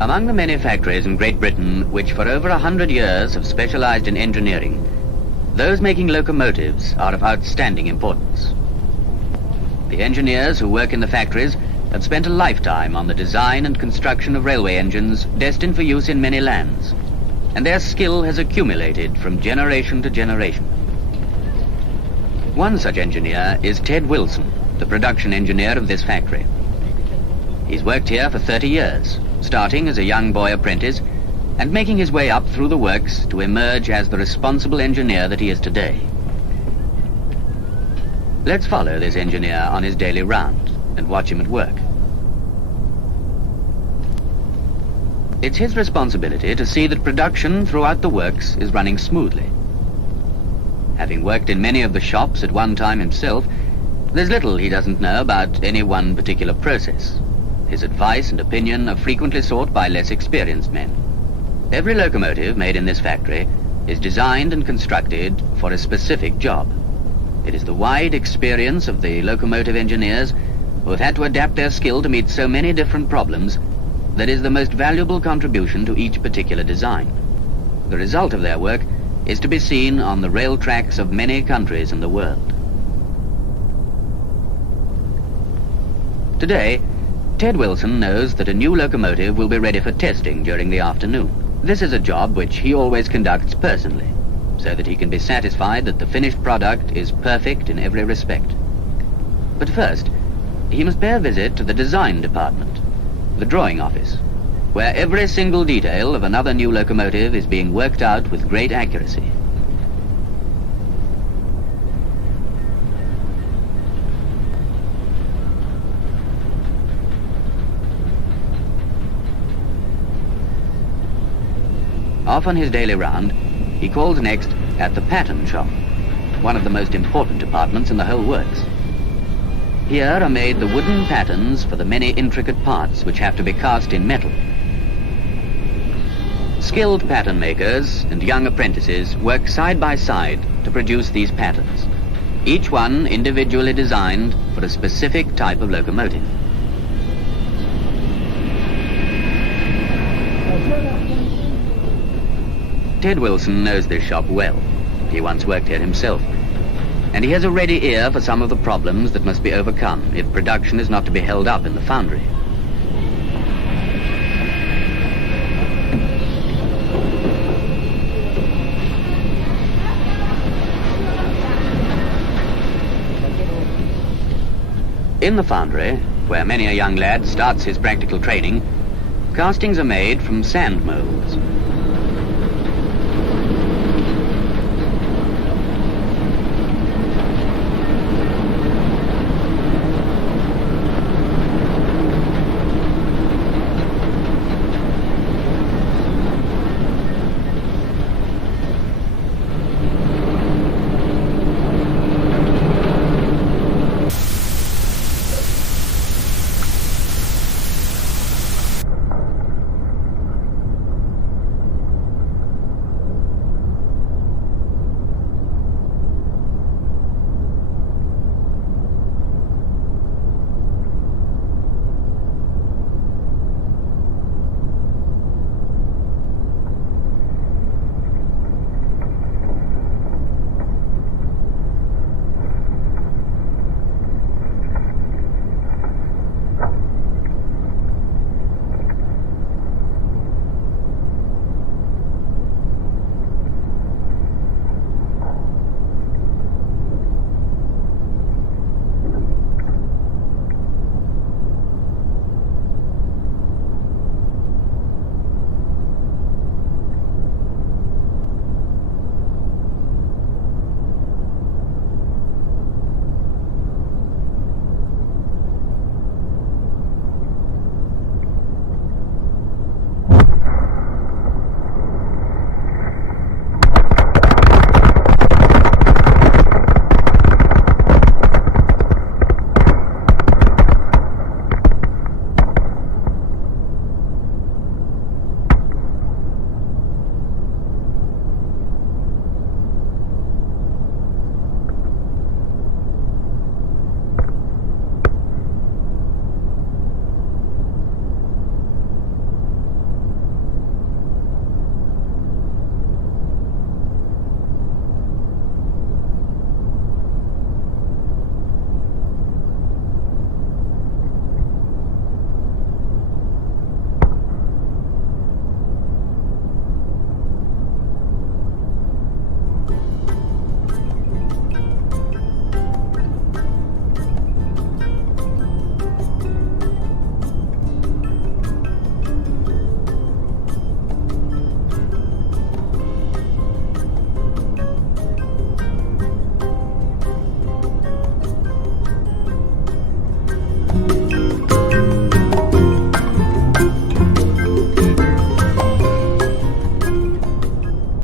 Among the many factories in Great Britain which for over 100 years have specialized in engineering, those making locomotives are of outstanding importance. The engineers who work in the factories have spent a lifetime on the design and construction of railway engines destined for use in many lands, and their skill has accumulated from generation to generation. One such engineer is Ted Wilson, the production engineer of this factory. He's worked here for 30 years, starting as a young boy apprentice and making his way up through the works to emerge as the responsible engineer that he is today. Let's follow this engineer on his daily round and watch him at work. It's his responsibility to see that production throughout the works is running smoothly. Having worked in many of the shops at one time himself, there's little he doesn't know about any one particular process. His advice and opinion are frequently sought by less experienced men. Every locomotive made in this factory is designed and constructed for a specific job. It is the wide experience of the locomotive engineers who have had to adapt their skill to meet so many different problems that is the most valuable contribution to each particular design. The result of their work is to be seen on the rail tracks of many countries in the world. Today, Ted Wilson knows that a new locomotive will be ready for testing during the afternoon. This is a job which he always conducts personally, so that he can be satisfied that the finished product is perfect in every respect. But first, he must pay a visit to the design department, the drawing office, where every single detail of another new locomotive is being worked out with great accuracy. Off on his daily round, he calls next at the pattern shop, one of the most important departments in the whole works. Here are made the wooden patterns for the many intricate parts which have to be cast in metal. Skilled pattern makers and young apprentices work side by side to produce these patterns, each one individually designed for a specific type of locomotive. Ted Wilson knows this shop well. He once worked here himself, and he has a ready ear for some of the problems that must be overcome if production is not to be held up in the foundry. In the foundry, where many a young lad starts his practical training, castings are made from sand molds.